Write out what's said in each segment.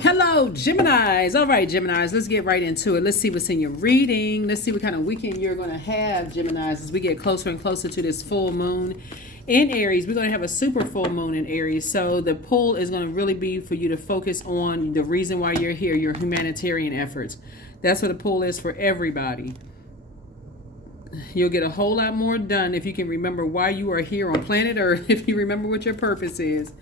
Hello, Geminis. All right, Geminis, let's get right into it. Let's see what's in your reading. Let's see what kind of weekend you're going to have, Geminis, as we get closer and closer to this full moon in Aries. We're going to have a super full moon in Aries. So the pull is going to really be for you to focus on the reason why you're here, your humanitarian efforts. That's what the pull is for everybody. You'll get a whole lot more done if you can remember why you are here on planet Earth, if you remember what your purpose is.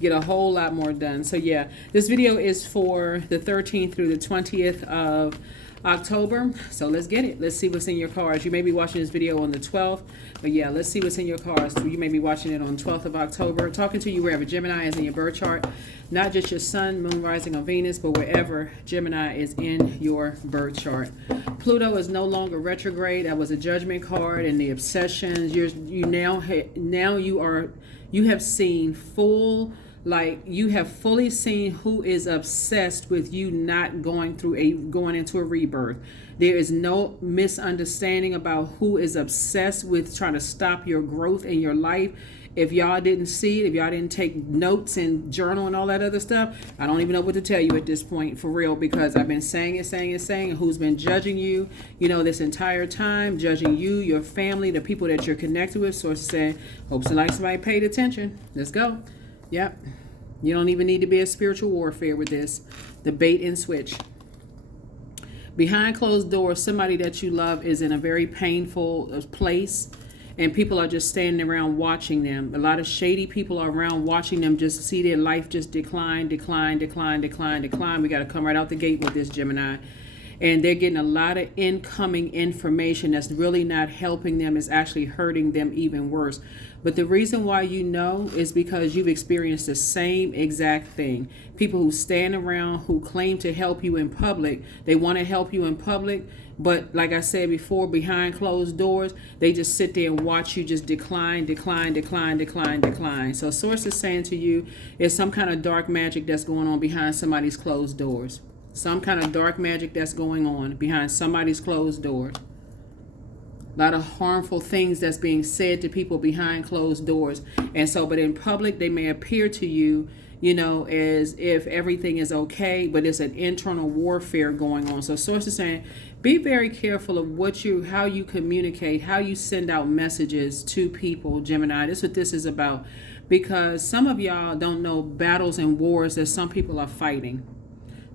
Get a whole lot more done. So yeah, this video is for the 13th through the 20th of October. So let's get it. Let's see what's in your cards. You may be watching this video on the 12th, but yeah, let's see what's in your cards. You may be watching it on 12th of October. Talking to you wherever Gemini is in your birth chart, not just your sun, moon, rising on Venus, but wherever Gemini is in your birth chart. Pluto is no longer retrograde. That was a judgment card and the obsessions. You have seen full. Like, you have fully seen who is obsessed with you not going into a rebirth. There is no misunderstanding about who is obsessed with trying to stop your growth in your life. If y'all didn't see it, if y'all didn't take notes and journal and all that other stuff, I don't even know what to tell you at this point, for real, because I've been saying and who's been judging you, this entire time, judging you, your family, the people that you're connected with. Sources saying, hope somebody paid attention. Let's go. Yep. You don't even need to be a spiritual warfare with this. The bait and switch. Behind closed doors, somebody that you love is in a very painful place, and people are just standing around watching them. A lot of shady people are around watching them just see their life just decline. We got to come right out the gate with this, Gemini. And they're getting a lot of incoming information that's really not helping them. It's actually hurting them even worse. But the reason why you know is because you've experienced the same exact thing. People who stand around, who claim to help you in public, they want to help you in public, but like I said before, behind closed doors, they just sit there and watch you just decline. So source is saying to you, there's some kind of dark magic that's going on behind somebody's closed doors. Some kind of dark magic that's going on behind somebody's closed doors. A lot of harmful things that's being said to people behind closed doors. And so, but in public, they may appear to you, as if everything is okay, but it's an internal warfare going on. So source is saying, be very careful of how you communicate, how you send out messages to people, Gemini. This is what this is about. Because some of y'all don't know battles and wars that some people are fighting.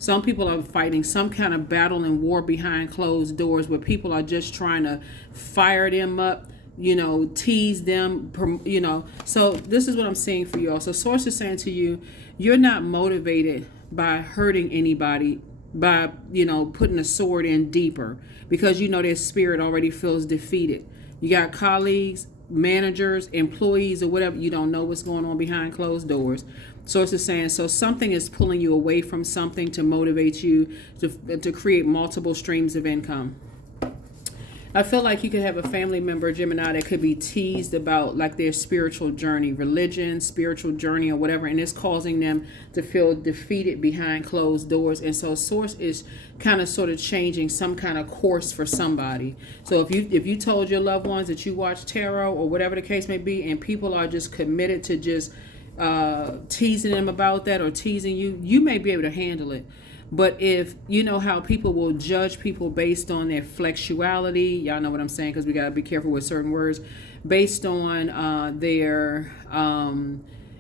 Some people are fighting some kind of battle and war behind closed doors where people are just trying to fire them up, tease them, So this is what I'm saying for you all. So source is saying to you, you're not motivated by hurting anybody, by, putting a sword in deeper, because their spirit already feels defeated. You got colleagues, managers, employees, or whatever. You don't know what's going on behind closed doors. Source is saying, so something is pulling you away from something to motivate you to create multiple streams of income. I feel like you could have a family member, Gemini, that could be teased about like their spiritual journey, religion, spiritual journey, or whatever, and it's causing them to feel defeated behind closed doors. And so source is kind of sort of changing some kind of course for somebody. So if you told your loved ones that you watch tarot or whatever the case may be, and people are just committed to just teasing them about that or teasing you, you may be able to handle it. But if you know how people will judge people based on their flexuality, y'all know what I'm saying, because we got to be careful with certain words, based on their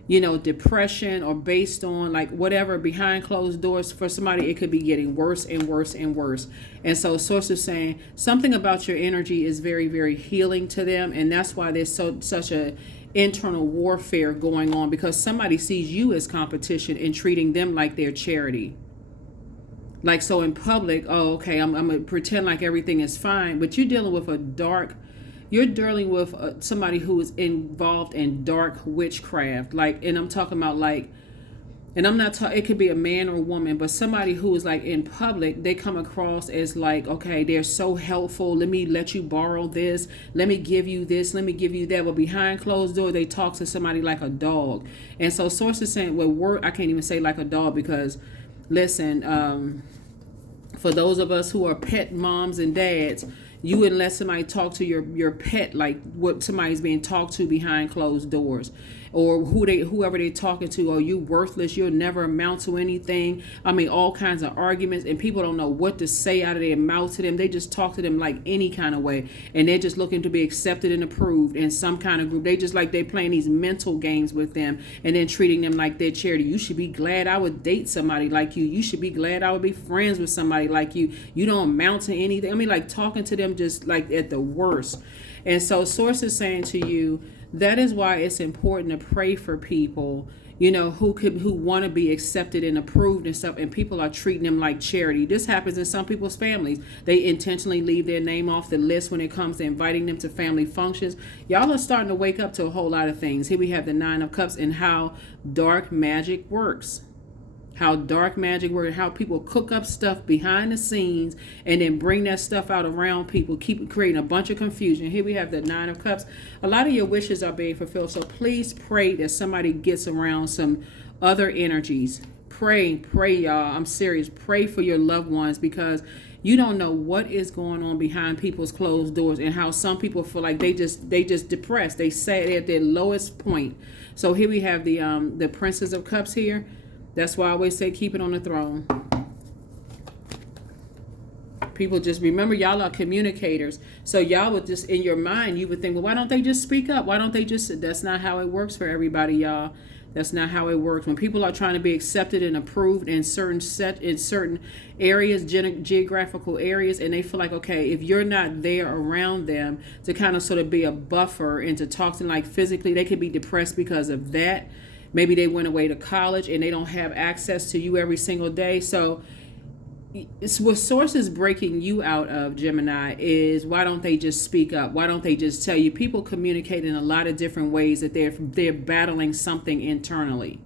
depression, or based on like whatever behind closed doors, for somebody it could be getting worse and worse and worse. And so source is saying something about your energy is very, very healing to them, and that's why there's such a internal warfare going on, because somebody sees you as competition and treating them like they're charity. Like, so in public, I'm going to pretend like everything is fine, but you're dealing with somebody who is involved in dark witchcraft. Like, and I'm talking about like, and I'm not talking, it could be a man or a woman, but somebody who is like in public, they come across as like, okay, they're so helpful. Let me let you borrow this. Let me give you this. Let me give you that. But behind closed doors, they talk to somebody like a dog. And so sources saying, I can't even say like a dog, because listen, for those of us who are pet moms and dads, you wouldn't let somebody talk to your pet like what somebody's being talked to behind closed doors. or whoever they're talking to, oh, you worthless, you'll never amount to anything. I mean, all kinds of arguments, and people don't know what to say out of their mouth to them. They just talk to them like any kind of way, and they're just looking to be accepted and approved in some kind of group. They just like they're playing these mental games with them and then treating them like their charity. You should be glad I would date somebody like you. You should be glad I would be friends with somebody like you. You don't amount to anything. I mean, like talking to them just like at the worst. And so source is saying to you, that is why it's important to pray for people, you know, who want to be accepted and approved and stuff, and people are treating them like charity. This happens in some people's families. They intentionally leave their name off the list when it comes to inviting them to family functions. Y'all are starting to wake up to a whole lot of things. Here we have the Nine of Cups and how dark magic works. How dark magic works, how people cook up stuff behind the scenes and then bring that stuff out around people, keep creating a bunch of confusion. Here we have the Nine of Cups. A lot of your wishes are being fulfilled. So please pray that somebody gets around some other energies. Pray, y'all. I'm serious. Pray for your loved ones, because you don't know what is going on behind people's closed doors, and how some people feel like they just depressed. They say at their lowest point. So here we have the Princess of Cups here. That's why I always say keep it on the throne. People just remember, y'all are communicators. So y'all would just, in your mind, you would think, well, why don't they just speak up? Why don't they just, that's not how it works for everybody, y'all. That's not how it works. When people are trying to be accepted and approved in certain areas, geographical areas, and they feel like, okay, if you're not there around them to kind of sort of be a buffer and to talk to them, like physically, they could be depressed because of that. Maybe they went away to college and they don't have access to you every single day. So it's what source is breaking you out of, Gemini, is why don't they just speak up? Why don't they just tell you? People communicate in a lot of different ways that they're battling something internally.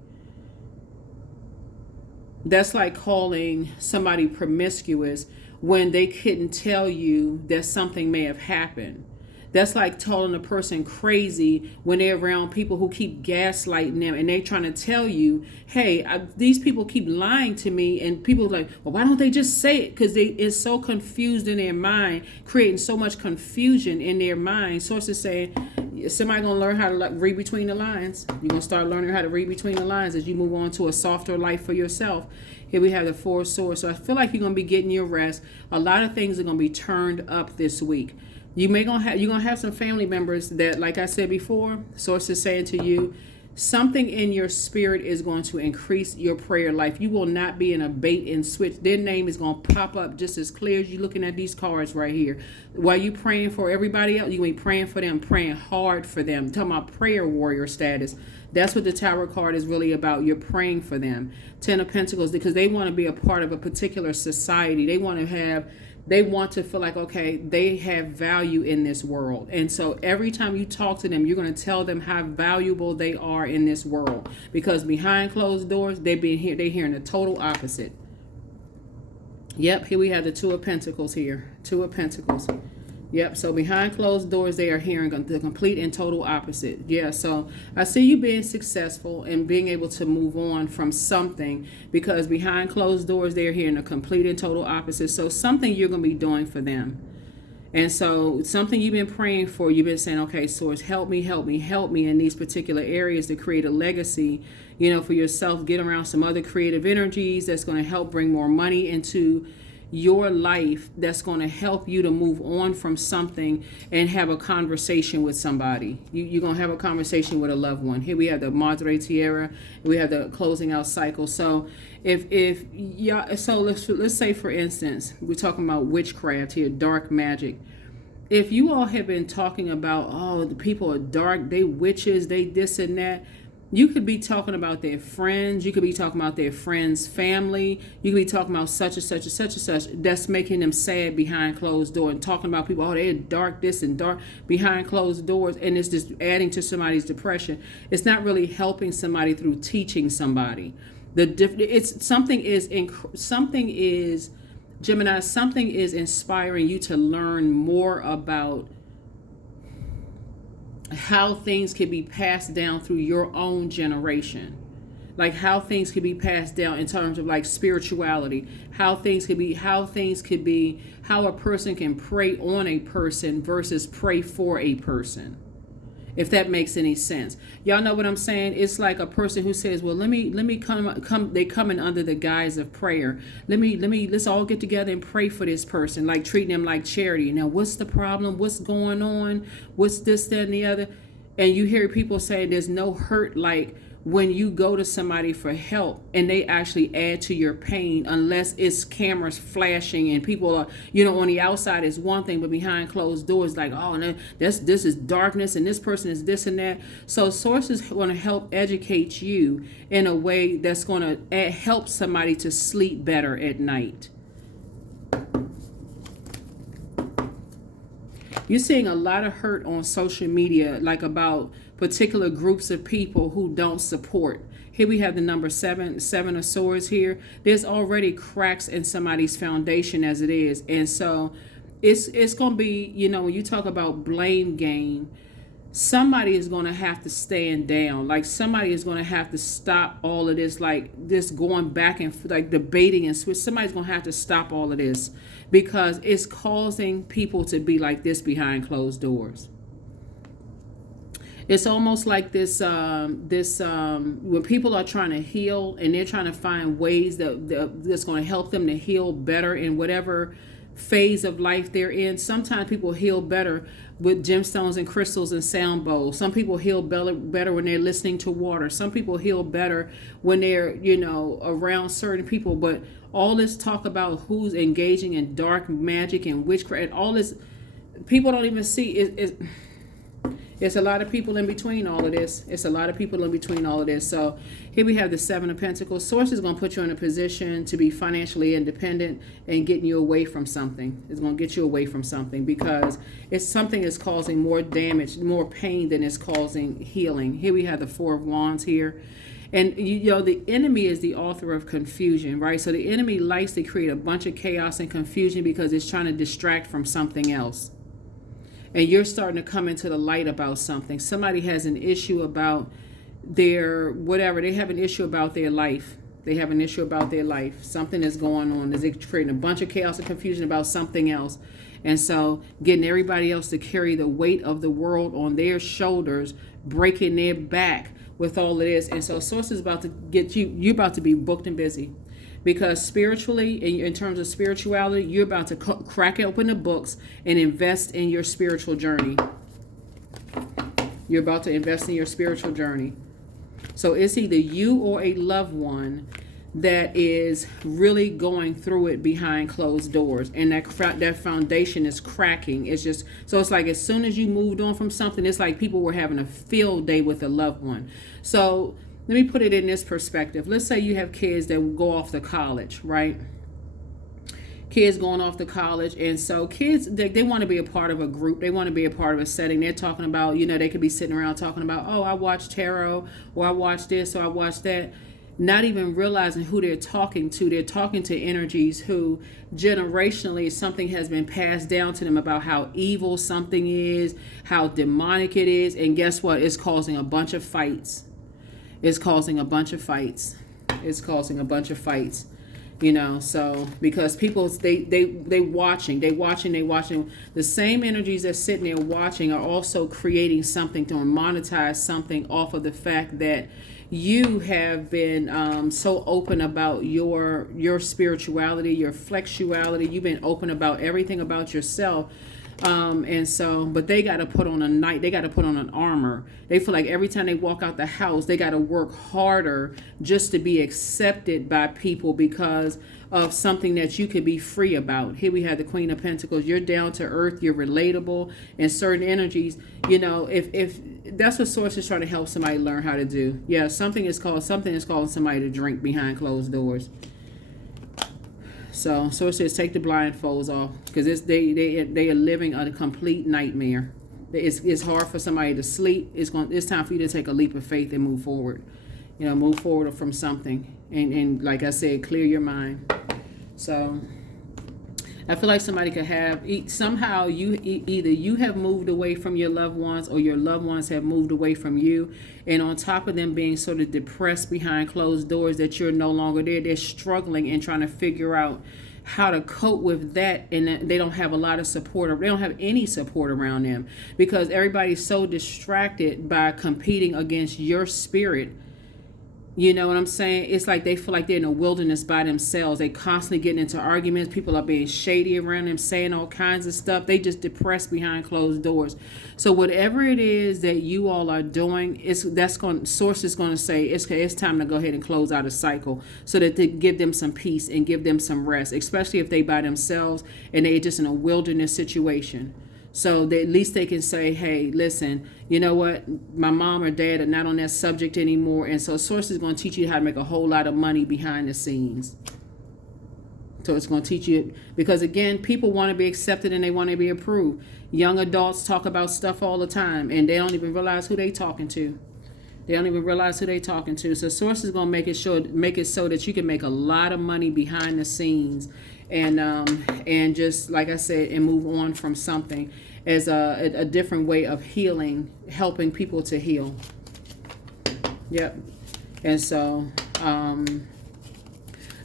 That's like calling somebody promiscuous when they couldn't tell you that something may have happened. That's like calling a person crazy when they're around people who keep gaslighting them, and they're trying to tell you, hey, these people keep lying to me, and people are like, well, why don't they just say it? Because it's so confused in their mind, creating so much confusion in their mind. Sources saying, somebody going to learn how to read between the lines. You're going to start learning how to read between the lines as you move on to a softer life for yourself. Here we have the Four of Swords. So I feel like you're going to be getting your rest. A lot of things are going to be turned up this week. You're gonna have some family members that, like I said before, sources saying to you, something in your spirit is going to increase your prayer life. You will not be in a bait and switch. Their name is going to pop up just as clear as you looking at these cards right here. While you praying for everybody else, you're going to be praying for them, praying hard for them. I'm talking about prayer warrior status. That's what the Tower card is really about. You're praying for them. Ten of Pentacles, because they want to be a part of a particular society. They want to feel like, okay, they have value in this world. And so every time you talk to them, you're going to tell them how valuable they are in this world. Because behind closed doors, they're hearing the total opposite. Yep, here we have the Two of Pentacles here. Two of Pentacles. Yep, so behind closed doors, they are hearing the complete and total opposite. Yeah, so I see you being successful and being able to move on from something, because behind closed doors, they're hearing the complete and total opposite. So something you're going to be doing for them. And so something you've been praying for, you've been saying, okay, Source, help me in these particular areas to create a legacy, for yourself. Get around some other creative energies that's going to help bring more money into your life, that's going to help you to move on from something and have a conversation with somebody. You're going to have a conversation with a loved one. Here we have the Madre Tierra. We have the closing out cycle. So let's say, for instance, we're talking about witchcraft here, dark magic. If you all have been talking about, oh, the people are dark, they witches, they this and that, you could be talking about their friends. You could be talking about their friends' family. You could be talking about such and such and such and such. That's making them sad behind closed doors, and talking about people, oh, they're dark this and dark behind closed doors. And it's just adding to somebody's depression. It's not really helping somebody through teaching somebody. Something is Gemini, something is inspiring you to learn more about how things can be passed down through your own generation, like how things could be passed down in terms of like spirituality, how a person can pray on a person versus pray for a person. If that makes any sense. Y'all know what I'm saying? It's like a person who says, well, let me come they coming under the guise of prayer. Let's all get together and pray for this person, like treating them like charity. Now, what's the problem? What's going on? What's this, that, and the other? And you hear people saying there's no hurt like when you go to somebody for help and they actually add to your pain, unless it's cameras flashing and people are, on the outside is one thing, but behind closed doors, like, oh, no, this is darkness and this person is this and that. So source is going to help educate you in a way that's going to help somebody to sleep better at night. You're seeing a lot of hurt on social media, like about particular groups of people who don't support. Here we have the number 7 of swords here. There's already cracks in somebody's foundation as it is. And so it's going to be, when you talk about blame game, somebody is going to have to stand down. Like somebody is going to have to stop all of this, like this going back and like debating and switch. Somebody's going to have to stop all of this because it's causing people to be like this behind closed doors. It's almost like this when people are trying to heal and they're trying to find ways that's going to help them to heal better in whatever phase of life they're in. Sometimes people heal better with gemstones and crystals and sound bowls. Some people heal better when they're listening to water. Some people heal better when they're, around certain people. But all this talk about who's engaging in dark magic and witchcraft and all this, people don't even see it. It's a lot of people in between all of this. So here we have the 7 of Pentacles. Source is going to put you in a position to be financially independent and getting you away from something. It's going to get you away from something because it's something that's causing more damage, more pain than it's causing healing. Here we have the 4 of Wands here. And, the enemy is the author of confusion, right? So the enemy likes to create a bunch of chaos and confusion because it's trying to distract from something else. And you're starting to come into the light about something. Somebody has an issue about their whatever. They have an issue about their life. Something is going on. They're creating a bunch of chaos and confusion about something else. And so getting everybody else to carry the weight of the world on their shoulders, breaking their back with all of this. And so Source is about to get you. You're about to be booked and busy. Because spiritually, in terms of spirituality, you're about to crack open the books and invest in your spiritual journey. So it's either you or a loved one that is really going through it behind closed doors. And that foundation is cracking. It's just, so it's like as soon as you moved on from something, it's like people were having a field day with a loved one. So let me put it in this perspective. Let's say you have kids that will go off to college, right? Kids going off to college. And so kids, they want to be a part of a group. They want to be a part of a setting. They're talking about, they could be sitting around talking about, oh, I watched tarot, or I watched this, or I watched that. Not even realizing who they're talking to. They're talking to energies who generationally something has been passed down to them about how evil something is, how demonic it is. And guess what? It's causing a bunch of fights. So because people, they watching. The same energies that's sitting there watching are also creating something to monetize something off of the fact that you have been so open about your spirituality, your flexuality. You've been open about everything about yourself. And so, but they got to put on an armor. They feel like every time they walk out the house, they got to work harder just to be accepted by people because of something that you could be free about. Here we have the Queen of Pentacles. You're down to earth. You're relatable, and certain energies, if that's what Source is trying to help somebody learn how to do. Yeah, something is calling somebody to drink behind closed doors. So Source says take the blindfolds off because they are living a complete nightmare. It's hard for somebody to sleep. It's time for you to take a leap of faith and move forward. Move forward from something. And like I said, clear your mind. So I feel like somebody could have somehow either you have moved away from your loved ones or your loved ones have moved away from you. And on top of them being sort of depressed behind closed doors that you're no longer there, they're struggling and trying to figure out how to cope with that, and they don't have a lot of support, or they don't have any support around them, because everybody's so distracted by competing against your spirit. You know what I'm saying? It's like they feel like they're in a wilderness by themselves. They constantly getting into arguments. People are being shady around them, saying all kinds of stuff. They just depressed behind closed doors. So whatever it is that you all are doing, Source is going to say it's time to go ahead and close out a cycle, so that they give them some peace and give them some rest, especially if they by themselves and they're just in a wilderness situation. So that at least they can say, hey, listen, you know what? My mom or dad are not on that subject anymore. And so Source is going to teach you how to make a whole lot of money behind the scenes. So it's going to teach you, because again, people want to be accepted and they want to be approved. Young adults talk about stuff all the time, and they don't even realize who they talking to. They don't even realize who they talking to. So Source is going to make it so that you can make a lot of money behind the scenes, and just like I said, and move on from something as a different way of healing, helping people to heal. Yep. And so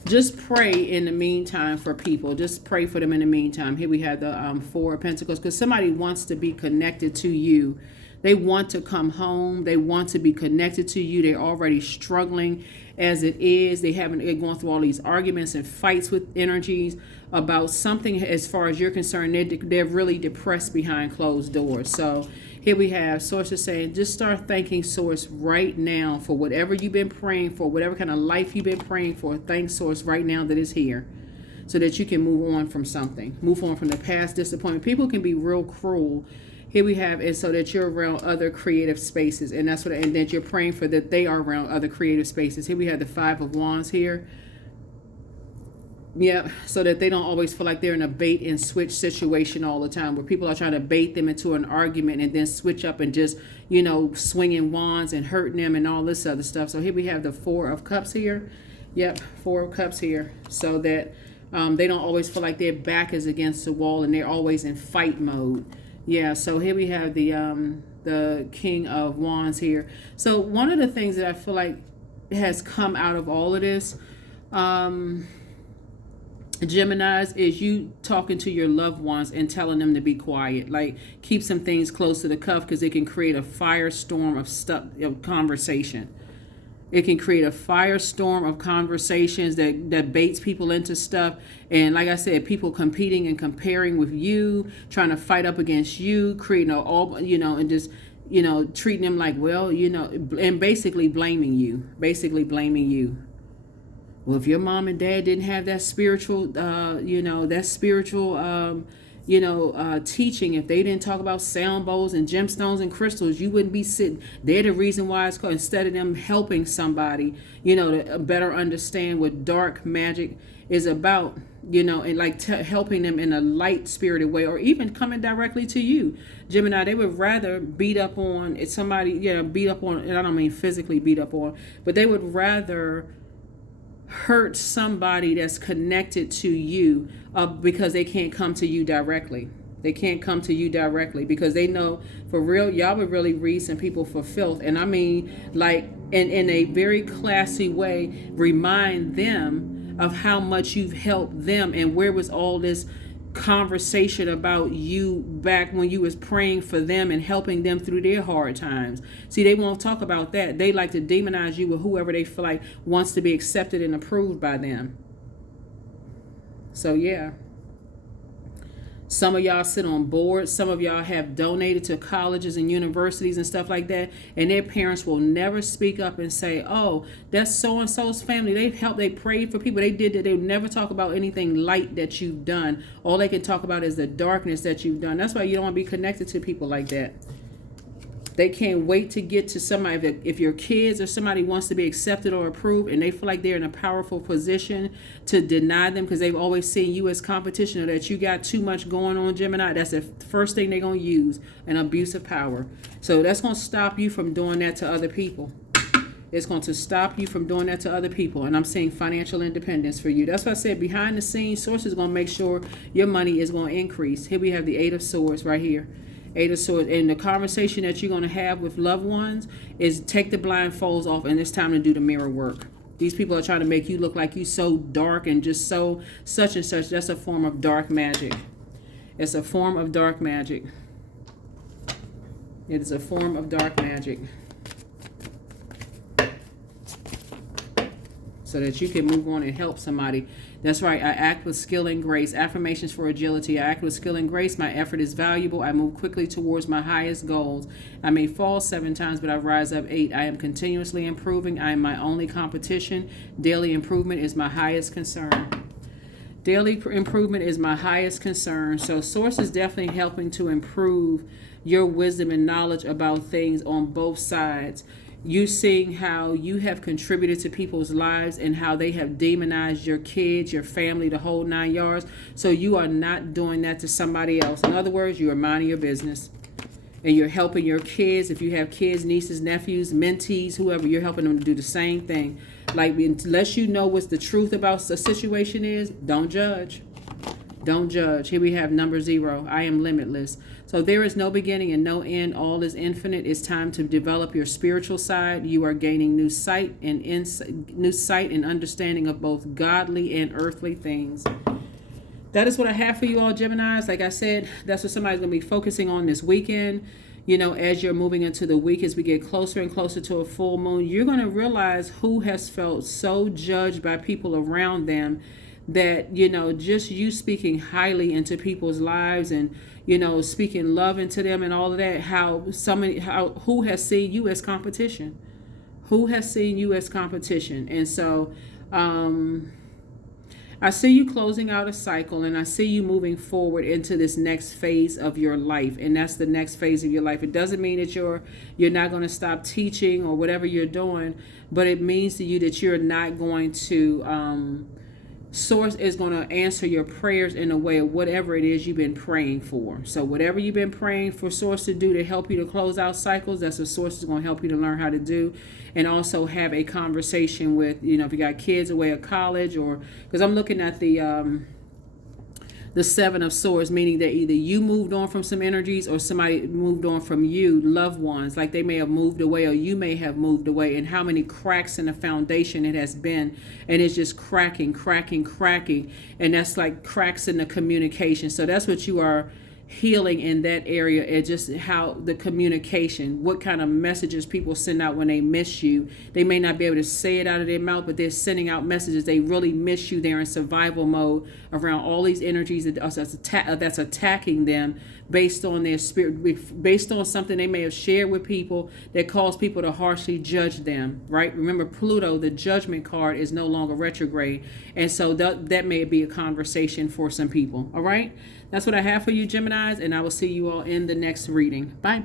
just pray in the meantime for people. Just pray for them in the meantime. Here we have the Four of Pentacles, because somebody wants to be connected to you. They want to come home. They want to be connected to you. They're already struggling as it is. They're going through all these arguments and fights with energies about something. As far as you're concerned, they're really depressed behind closed doors. So here we have Source is saying, just start thanking Source right now for whatever you've been praying for, whatever kind of life you've been praying for. Thank Source right now that it's here, so that you can move on from something. Move on from the past disappointment. People can be real cruel. Here we have, and so that you're around other creative spaces, and that's and that you're praying for that they are around other creative spaces. Here we have the Five of Wands here. Yeah, so that they don't always feel like they're in a bait and switch situation all the time, where people are trying to bait them into an argument and then switch up and just, swinging wands and hurting them and all this other stuff. So here we have the Four of Cups here. Yep, Four of Cups here, so that they don't always feel like their back is against the wall and they're always in fight mode. Yeah, so here we have the King of Wands here. So one of the things that I feel like has come out of all of this, Geminis, is you talking to your loved ones and telling them to be quiet. Like, keep some things close to the cuff, because it can create a firestorm of conversation. It can create a firestorm of conversations that baits people into stuff. And like I said, people competing and comparing with you, trying to fight up against you, creating and just, treating them like, well, and basically blaming you. Well, if your mom and dad didn't have that spiritual, teaching, if they didn't talk about sound bowls and gemstones and crystals, you wouldn't be sitting. They're the reason why it's called, instead of them helping somebody, to better understand what dark magic is about, and like helping them in a light spirited way, or even coming directly to you, Gemini. They would rather beat up on somebody, beat up on, and I don't mean physically beat up on, but they would rather hurt somebody that's connected to you, because they can't come to you directly. They can't come to you directly because they know for real, y'all would really read some people for filth. And I mean, like, in a very classy way, remind them of how much you've helped them, and where was all this conversation about you back when you was praying for them and helping them through their hard times. See, they won't talk about that. They like to demonize you with whoever they feel like wants to be accepted and approved by them. So yeah, some of y'all sit on boards. Some of y'all have donated to colleges and universities and stuff like that, and their parents will never speak up and say, oh, that's so-and-so's family. They've helped, they prayed for people, they did that. They would never talk about anything light that you've done. All they can talk about is the darkness that you've done. That's why you don't want to be connected to people like that. They can't wait to get to somebody. If your kids or somebody wants to be accepted or approved, and they feel like they're in a powerful position to deny them because they've always seen you as competition, or that you got too much going on, Gemini, that's the first thing they're going to use, an abuse of power. So that's going to stop you from doing that to other people. It's going to stop you from doing that to other people. And I'm saying financial independence for you. That's why I said behind the scenes, Source is going to make sure your money is going to increase. Here we have the Eight of Swords right here. Eight of Swords. And the conversation that you're going to have with loved ones is take the blindfolds off, and it's time to do the mirror work. These people are trying to make you look like you so dark and just so such and such. That's a form of dark magic. It's a form of dark magic. It is a form of dark magic. So that you can move on and help somebody. That's right. I act with skill and grace. Affirmations for agility. I act with skill and grace. My effort is valuable. I move quickly towards my highest goals. I may fall 7 times, but I rise up 8. I am continuously improving. I am my only competition. Daily improvement is my highest concern. Daily improvement is my highest concern. So Source is definitely helping to improve your wisdom and knowledge about things on both sides. You seeing how you have contributed to people's lives and how they have demonized your kids, your family, the whole 9 yards. So you are not doing that to somebody else. In other words, you are minding your business. And you're helping your kids. If you have kids, nieces, nephews, mentees, whoever, you're helping them to do the same thing. Like, unless you know what the truth about the situation is, don't judge. Don't judge. Here we have number 0. I am limitless. So there is no beginning and no end. All is infinite. It's time to develop your spiritual side. You are gaining new sight and understanding of both godly and earthly things. That is what I have for you all, Geminis. Like I said, that's what somebody's going to be focusing on this weekend. You know, as you're moving into the week, as we get closer and closer to a full moon, you're going to realize who has felt so judged by people around them that, you know, just you speaking highly into people's lives and, you know, speaking love into them and all of that, who has seen you as competition? Who has seen you as competition? And so, I see you closing out a cycle, and I see you moving forward into this next phase of your life, and that's the next phase of your life. It doesn't mean that you're not going to stop teaching or whatever you're doing, but it means to you that you're not going to Source is going to answer your prayers in a way of whatever it is you've been praying for. So whatever you've been praying for Source to do to help you to close out cycles, that's what Source is going to help you to learn how to do. And also have a conversation with, you know, if you got kids away at college, or because I'm looking at the 7 of Swords, meaning that either you moved on from some energies or somebody moved on from you, loved ones, like they may have moved away or you may have moved away, and how many cracks in the foundation it has been, and it's just cracking, and that's like cracks in the communication. So that's what you are healing in that area, and just how the communication, what kind of messages people send out when they miss you. They may not be able to say it out of their mouth, but they're sending out messages. They really miss you. They're in survival mode around all these energies that's attacking them based on their spirit, based on something they may have shared with people that cause people to harshly judge them, right? Remember, Pluto, the judgment card, is no longer retrograde, and so that may be a conversation for some people. All right, that's what I have for you, Geminis, and I will see you all in the next reading. Bye.